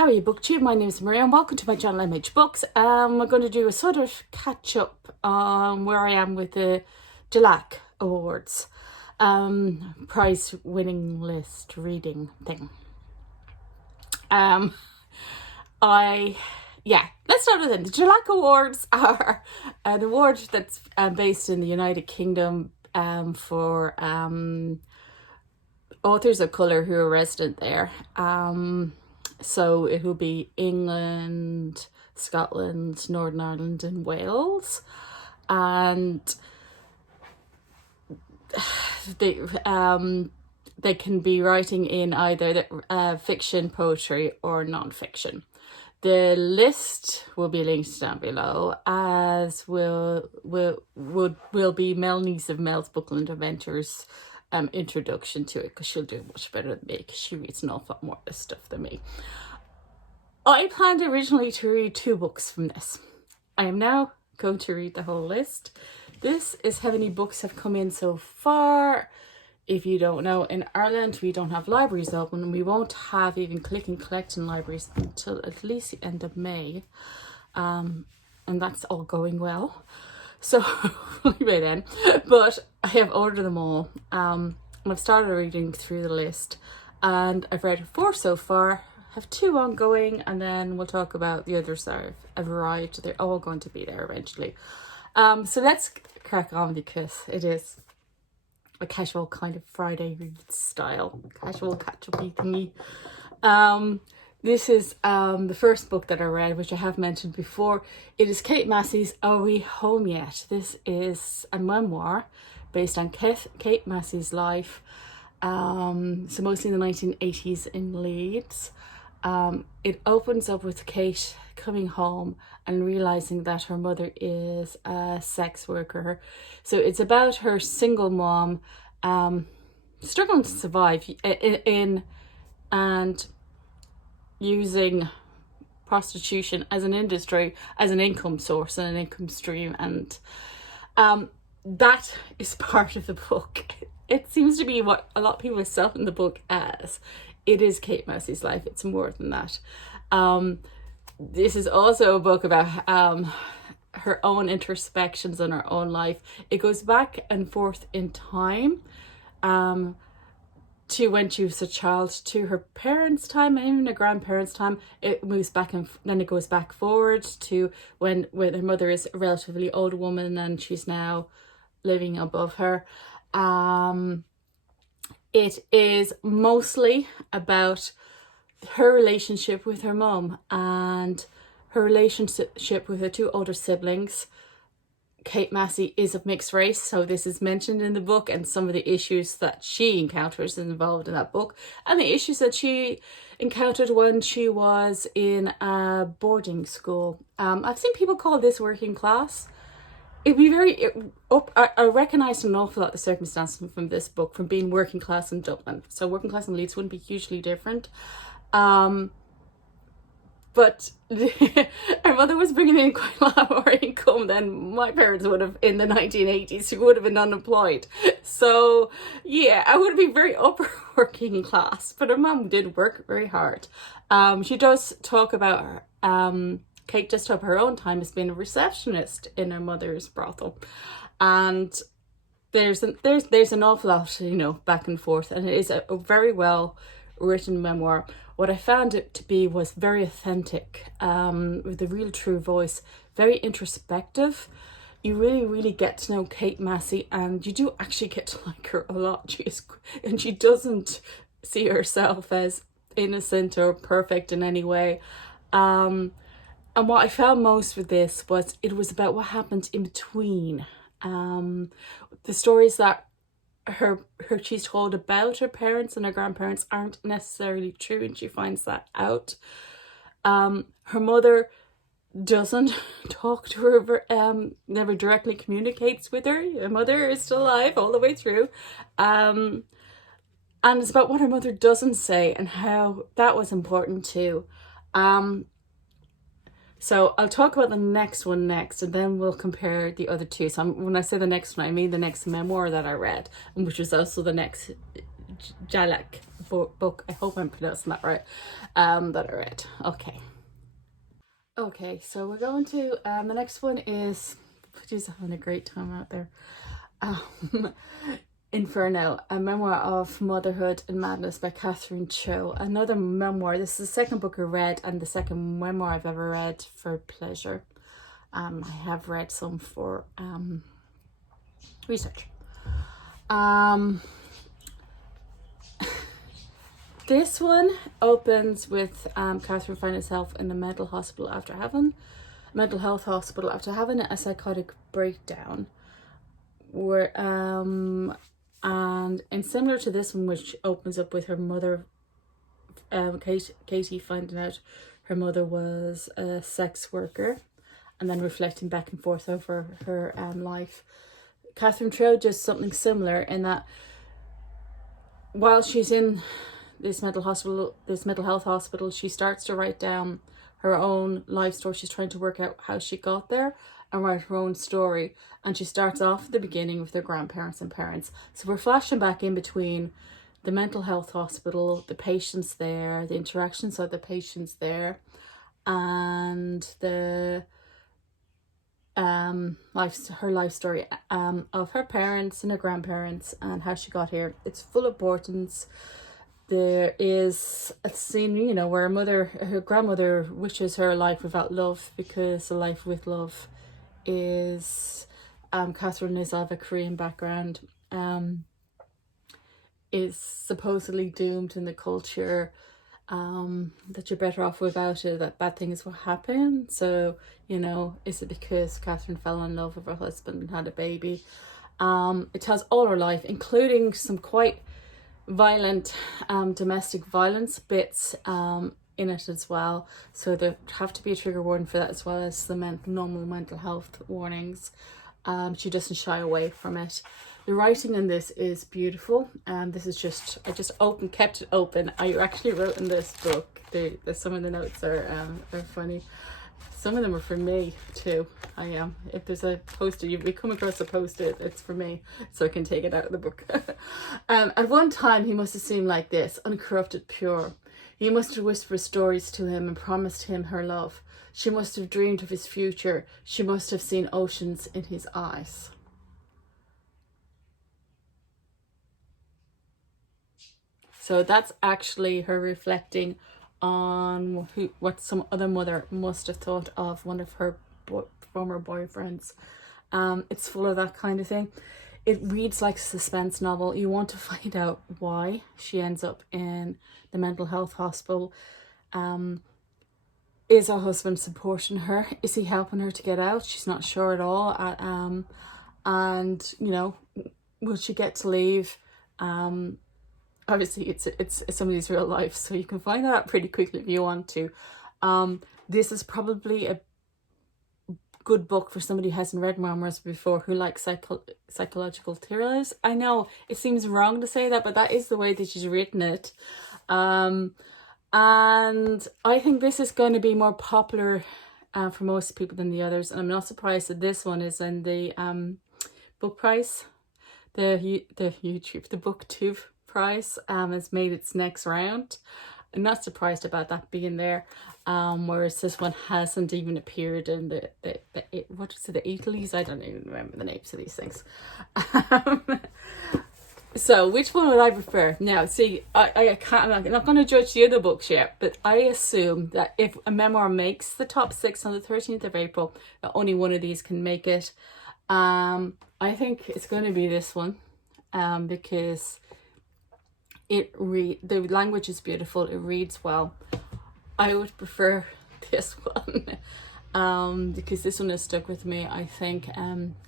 How are you, BookTube? My name is Maria and welcome to my channel MH Books. We're going to do a sort of catch up on where I am with the Jhalak Awards prize winning list reading thing. Let's start with it. The Jhalak Awards are an award that's based in the United Kingdom for authors of colour who are resident there. So it will be England, Scotland, Northern Ireland and Wales. And they can be writing in either fiction, poetry or non-fiction. The list will be linked down below, as will be Melnie's of Mel's Bookland Adventures introduction to it, because she'll do much better than me because she reads an awful lot more of this stuff than me. I planned originally to read 2 books from this. I am now going to read the whole list. This is how many books have come in so far. If you don't know, in Ireland we don't have libraries open, and we won't have even click and collect in libraries until at least the end of May, and that's all going well. So by then, but I have ordered them all. I've started reading through the list, and I've read 4 so far. Have 2 ongoing, and then we'll talk about the others that have arrived. They're all going to be there eventually. So let's crack on, because it is a casual kind of Friday read style, casual catch-up-y thingy. This is the first book that I read, which I have mentioned before. It is Katy Massey's Are We Home Yet? This is a memoir based on Katy Massey's life, so mostly in the 1980s in Leeds. It opens up with Kate coming home and realising that her mother is a sex worker. So it's about her single mom struggling to survive and using prostitution as an industry, as an income source and an income stream, and that is part of the book. It seems to be what a lot of people are selling the book as. It is Katy Massey's life. It's more than that. This is also a book about her own introspections on her own life. It goes back and forth in time, to when she was a child, to her parents' time and even her grandparents' time. It moves back and then it goes back forward to when her mother is a relatively old woman and she's now living above her. It is mostly about her relationship with her mum and her relationship with her 2 older siblings. Katy Massey is of mixed race, so this is mentioned in the book, and some of the issues that she encounters is involved in that book, and the issues that she encountered when she was in a boarding school. I've seen people call this working class. It'd be I recognised an awful lot of the circumstances from this book from being working class in Dublin. So working class in Leeds wouldn't be hugely different. But her mother was bringing in quite a lot more income than my parents would have in the 1980s, who would have been unemployed. So yeah, I would be very upper working class, but her mum did work very hard. She does talk about Kate does talk about her own time as being a receptionist in her mother's brothel, and there's an awful lot, back and forth, and it is a very well written memoir. What I found it to be was very authentic, with a real true voice, very introspective. You really get to know Katy Massey, and you do actually get to like her a lot. She doesn't see herself as innocent or perfect in any way. And what I found most with this was it was about what happened in between. The stories that she's told about her parents and her grandparents aren't necessarily true, and she finds that out. Her mother doesn't talk to her, never directly communicates with her. Her mother is still alive all the way through. And it's about what her mother doesn't say and how that was important too. So I'll talk about the next one next, and then we'll compare the other 2. So when I say the next one, I mean the next memoir that I read, which was also the next Jhalak book, I hope I'm pronouncing that right, that I read. Okay, so we're going to, the next one is, she's having a great time out there. Inferno, a memoir of motherhood and madness by Catherine Cho. Another memoir. This is the second book I read and the second memoir I've ever read for pleasure. I have read some for research. This one opens with Catherine finding herself in a mental health hospital after having a psychotic breakdown. And similar to this one, which opens up with her mother, Katy finding out her mother was a sex worker, and then reflecting back and forth over her life. Catherine Cho does something similar in that while she's in this mental health hospital, she starts to write down her own life story. She's trying to work out how she got there and write her own story. And she starts off at the beginning with her grandparents and parents. So we're flashing back in between the mental health hospital, the patients there, the interactions of the patients there, and the her life story of her parents and her grandparents and how she got here. It's full of importance. There is a scene, you know, where her grandmother wishes her a life without love, because a life with love is, Catherine is of a Korean background, is supposedly doomed in the culture, that you're better off without it, that bad things will happen. So, you know, is it because Catherine fell in love with her husband and had a baby? It tells all her life, including some quite violent domestic violence bits in it as well. So there have to be a trigger warning for that, as well as the normal mental health warnings. She doesn't shy away from it. The writing in this is beautiful. This is just, I just kept it open. I actually wrote in this book. Some of the notes are funny. Some of them are for me too. If there's a post-it, if we come across a post-it, it's for me, so I can take it out of the book. At one time, he must have seemed like this, uncorrupted, pure. He must have whispered stories to him and promised him her love. She must have dreamed of his future. She must have seen oceans in his eyes. So that's actually her reflecting on what some other mother must have thought of one of her former boyfriends. It's full of that kind of thing. It reads like a suspense novel. You want to find out why she ends up in the mental health hospital. Is her husband supporting her? Is he helping her to get out? She's not sure at all. And you know, will she get to leave? Obviously it's somebody's real life, so you can find that out pretty quickly if you want to. This is probably a good book for somebody who hasn't read memoirs before, who likes psychological thrillers. I know it seems wrong to say that, but that is the way that she's written it. And I think this is going to be more popular for most people than the others, and I'm not surprised that this one is in the book price, the booktube price has made its next round. I'm not surprised about that being there, whereas this one hasn't even appeared in the what is it, the Italies? I don't even remember the names of these things. So which one would I prefer? Now, see, I can't, I'm not going to judge the other books yet, but I assume that if a memoir makes the top 6 on the 13th of April, that only one of these can make it. I think it's going to be this one, because the language is beautiful, it reads well. I would prefer this one, because this one has stuck with me. I think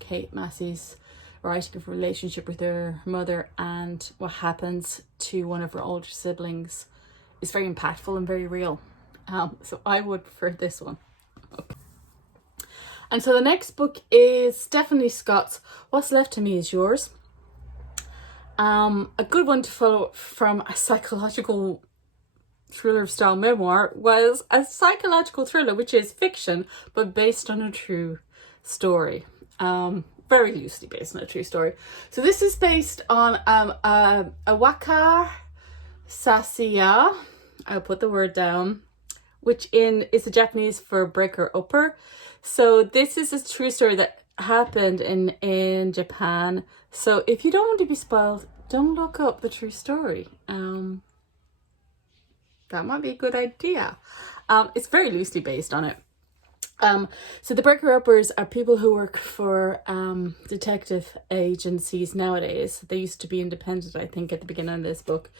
Katy Massey's writing of a relationship with her mother and what happens to one of her older siblings is very impactful and very real. So I would prefer this one. Okay. And so the next book is Stephanie Scott's What's Left of Me Is Yours. A good one to follow from a psychological thriller style memoir was a psychological thriller, which is fiction, but based on a true story. Very loosely based on a true story. So this is based on a Waka Sasiya, I'll put the word down, which is the Japanese for breaker upper. So this is a true story that happened in Japan. So if you don't want to be spoiled, don't look up the true story. That might be a good idea. It's very loosely based on it. So the breaker uppers are people who work for detective agencies nowadays. They used to be independent, I think, at the beginning of this book.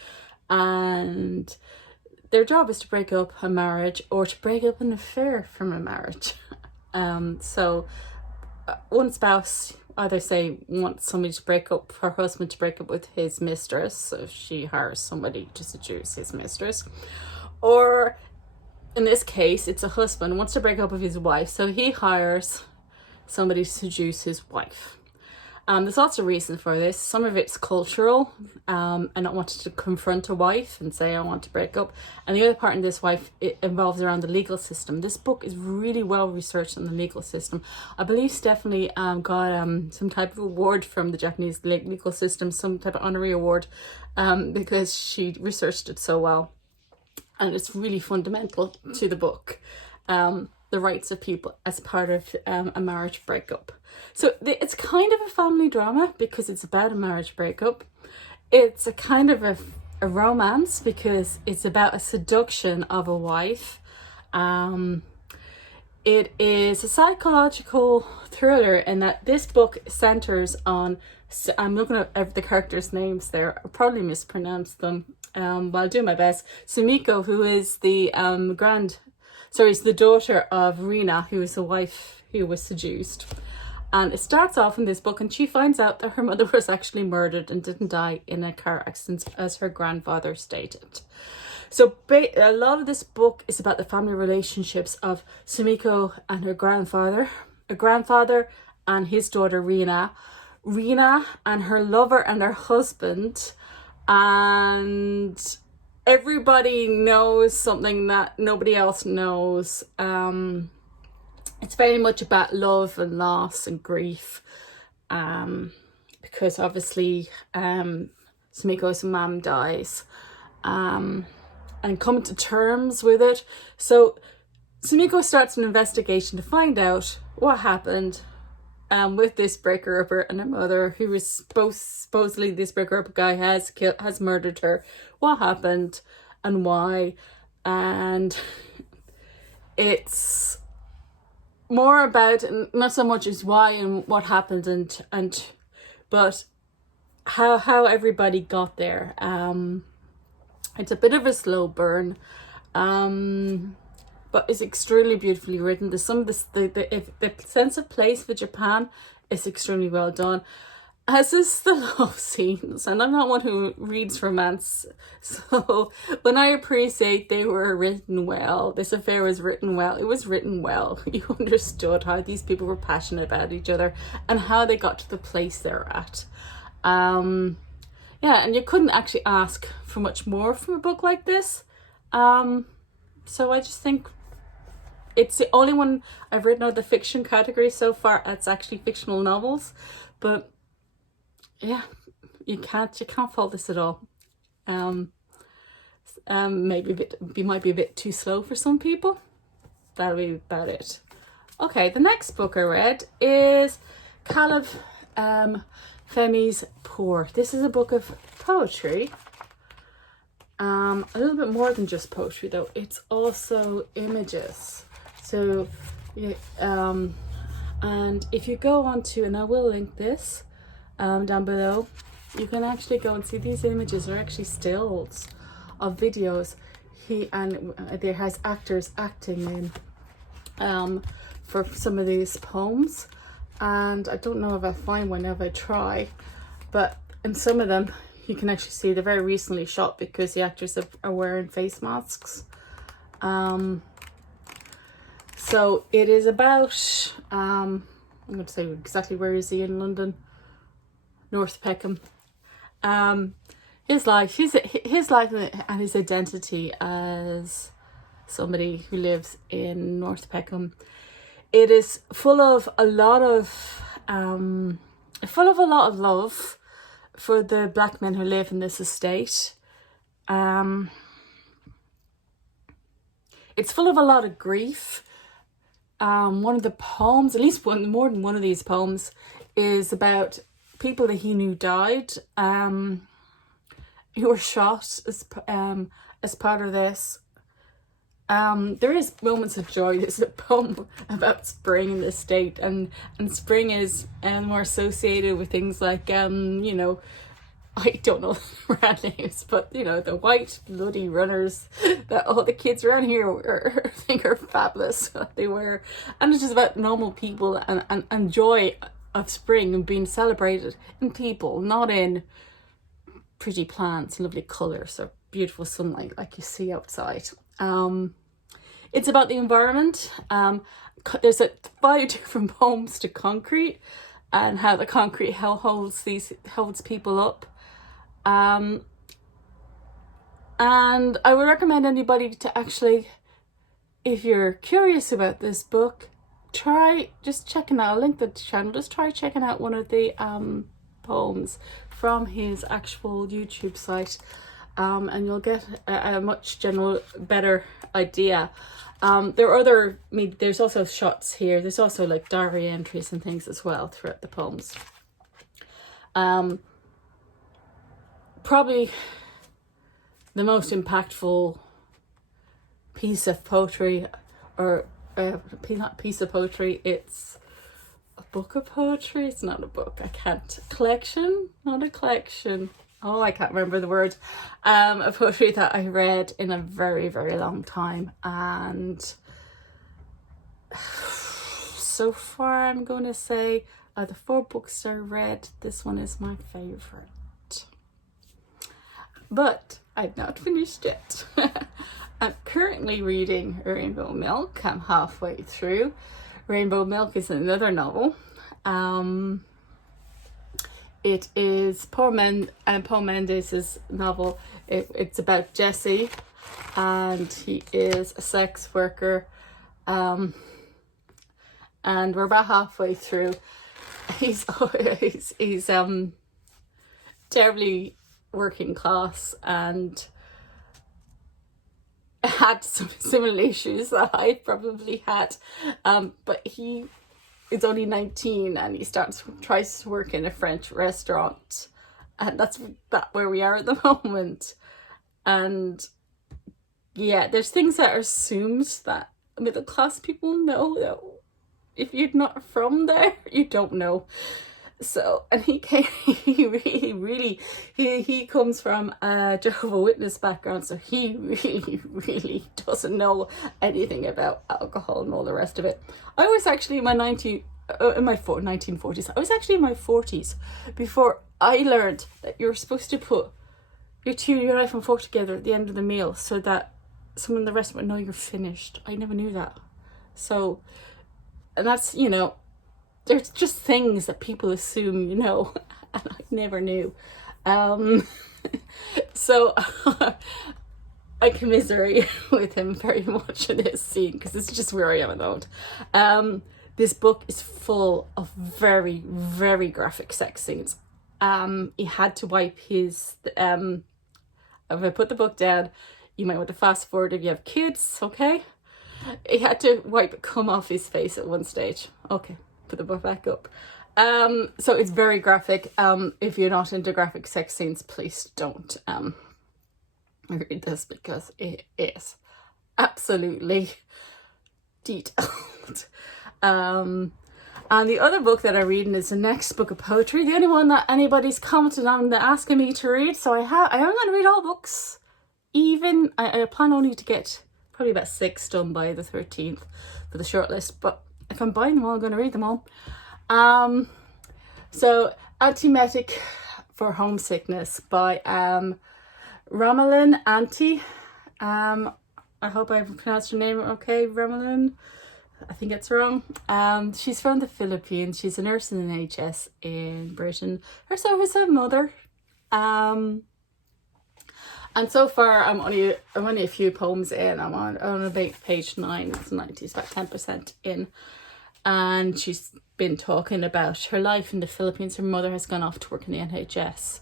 And their job is to break up a marriage or to break up an affair from a marriage. So one spouse either say wants somebody to break up, her husband to break up with his mistress, so she hires somebody to seduce his mistress, or in this case it's a husband wants to break up with his wife, so he hires somebody to seduce his wife. There's lots of reasons for this. Some of it's cultural, and not wanting to confront a wife and say I want to break up. And the other part in this wife, it involves around the legal system. This book is really well researched on the legal system. I believe Stephanie got some type of award from the Japanese legal system, some type of honorary award, because she researched it so well. And it's really fundamental to the book. The rights of people as part of a marriage breakup. So it's kind of a family drama because it's about a marriage breakup. It's a kind of a romance because it's about a seduction of a wife. It is a psychological thriller in that this book centers on, I'm looking at the characters' names there, I'll probably mispronounce them, but I'll do my best. Sumiko, who is the it's the daughter of Rina, who is the wife who was seduced. And it starts off in this book and she finds out that her mother was actually murdered and didn't die in a car accident, as her grandfather stated. So a lot of this book is about the family relationships of Sumiko and her grandfather and his daughter Rina and her lover and her husband, and everybody knows something that nobody else knows. It's very much about love and loss and grief, because obviously Sumiko's mum dies, and coming to terms with it. So Sumiko starts an investigation to find out what happened with this breaker-upper and her mother, who was supposedly this breaker-upper guy has murdered her. What happened and why? And it's more about not so much as why and what happened and but how everybody got there. It's a bit of a slow burn, but it's extremely beautifully written. There's some of the sense of place for Japan is extremely well done, as is the love scenes. And I'm not one who reads romance, so when I appreciate they were written well, this affair was written well, it was written well. You understood how these people were passionate about each other and how they got to the place they're at. Yeah, and you couldn't actually ask for much more from a book like this. So I just think it's the only one I've written out of the fiction category so far. It's actually fictional novels, but yeah, you can't fault this at all. Maybe might be a bit too slow for some people. That'll be about it. Okay, the next book I read is Calif, Femi's Poor. This is a book of poetry. A little bit more than just poetry though. It's also images. So yeah, and if you go on to, and I will link this down below, you can actually go and see these images are actually stills of videos there has actors acting in for some of these poems, and I don't know if I find one if I try, but in some of them you can actually see they're very recently shot because the actors are wearing face masks. So it is about, I'm going to say exactly where is he in London, North Peckham. His life and his identity as somebody who lives in North Peckham. It is full of a lot of love for the black men who live in this estate, It's full of a lot of grief. One of the poems, at least more than one of these poems, is about people that he knew died, who were shot as part of this. There is moments of joy. There's a poem about spring in the state, and spring is more associated with things like, you know, I don't know the brand names, but you know, the white bloody runners that all the kids around here think are fabulous. They wear, and it's just about normal people and joy of spring and being celebrated in people, not in pretty plants, lovely colours or beautiful sunlight like you see outside. It's about the environment. There's 5 different poems to concrete and how the concrete holds people up. And I would recommend anybody to actually, if you're curious about this book, try just checking out, I'll link the channel, just try checking out one of the poems from his actual YouTube site, and you'll get a much better idea. There's also shots here, there's also like diary entries and things as well throughout the poems. Probably the most impactful piece of poetry, or not piece of poetry, it's a book of poetry. It's not a book. Collection, not a collection. Oh, I can't remember the word. A poetry that I read in a very, very long time, and so far I'm going to say of the 4 books I read, this one is my favourite. But I've not finished it. I'm currently reading Rainbow Milk. I'm halfway through. Rainbow Milk is another novel. It is Paul Mendez's novel. It's about Jesse, and he is a sex worker. And we're about halfway through. He's terribly working class and had some similar issues that I probably had, but he is only 19 and he tries to work in a French restaurant, and that's where we are at the moment. And yeah, there's things that are assumed that middle class people know, that if you're not from there, you don't know. So, and he comes from a Jehovah's Witness background, so he really doesn't know anything about alcohol and all the rest of it. I was actually in my 1940s. I was actually in my 40s before I learned that you're supposed to put your knife and fork together at the end of the meal so that someone in the restaurant would know you're finished. I never knew that. So, and that's, you know, there's just things that people assume, you know, and I never knew. So I commiserate with him very much in this scene, because it's just where I am at the moment. This book is full of very, very graphic sex scenes. He had to wipe his, if I put the book down, you might want to fast forward if you have kids, okay? He had to wipe it come off his face at one stage. Okay. Put the book back up. So it's very graphic. If you're not into graphic sex scenes, please don't read this, because it is absolutely detailed. And the other book that I'm reading is the next book of poetry, the only one that anybody's commented on and asking me to read. So I am going to read all books. Even I plan only to get probably about 6 done by the 13th for the shortlist, but if I'm buying them all, I'm going to read them all. So AntiMedic for Homesickness by Romalyn, Ante. I hope I pronounced her name okay, Romalyn. I think it's wrong. She's from the Philippines. She's a nurse in the NHS in Britain. Herself is a mother. And so far I'm only a few poems in. I'm on about page 9. It's 90, it's about 10% in. And she's been talking about her life in the Philippines. Her mother has gone off to work in the NHS.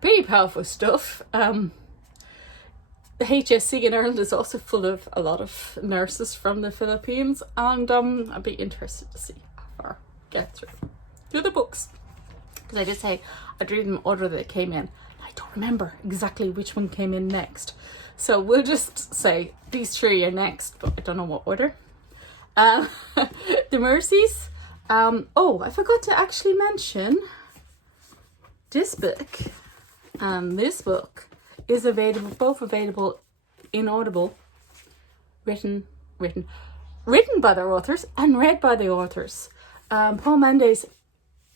Pretty powerful stuff. The HSC in Ireland is also full of a lot of nurses from the Philippines, and I'd be interested to see how far get through the other books, because I did say I'd read them in order that came in. I don't remember exactly which one came in next, so we'll just say these three are next, but I don't know what order. The Mercies. Oh, I forgot to actually mention this book and this book is available, both available in Audible, written by their authors and read by the authors. Paul Mendez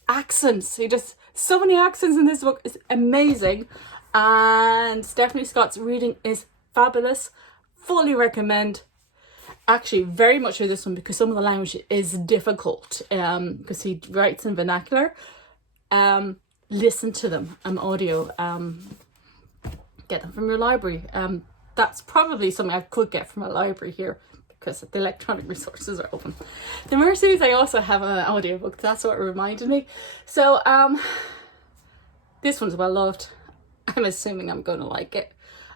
accents, he does so many accents in this book, is amazing, and Stephanie Scott's reading is fabulous. Fully recommend. Actually, very much for this one, because some of the language is difficult, because he writes in vernacular. Listen to them audio. Get them from your library. That's probably something I could get from a library here, because the electronic resources are open. The Mercies, I also have an audiobook. That's what reminded me. So this one's well loved. I'm assuming I'm going to like it.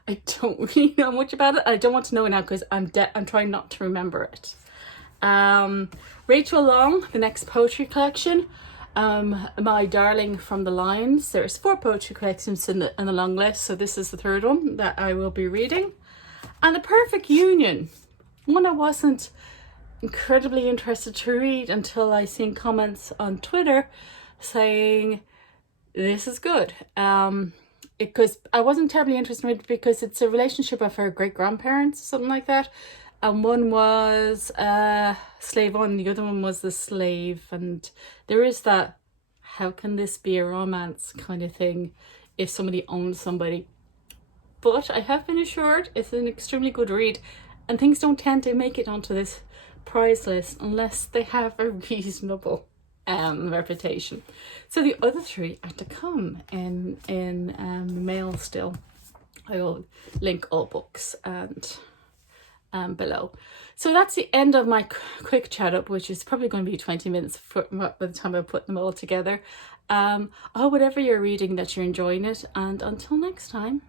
I don't really know much about it. I don't want to know it now, because I'm trying not to remember it. Rachel Long, the next poetry collection. My Darling from the Lines. There's 4 poetry collections in the long list, so this is the 3rd one that I will be reading. And The Perfect Union, one I wasn't incredibly interested to read until I seen comments on Twitter saying this is good. Because I wasn't terribly interested in it, because it's a relationship of her great grandparents, something like that. And one was slave on, the other one was the slave, and there is that how can this be a romance kind of thing if somebody owns somebody. But I have been assured it's an extremely good read, and things don't tend to make it onto this prize list unless they have a reasonable reputation. So the other 3 are to come in mail still. I will link all books and below. So that's the end of my quick chat up, which is probably going to be 20 minutes by the time I put them all together. Whatever you're reading, that you're enjoying it, and until next time.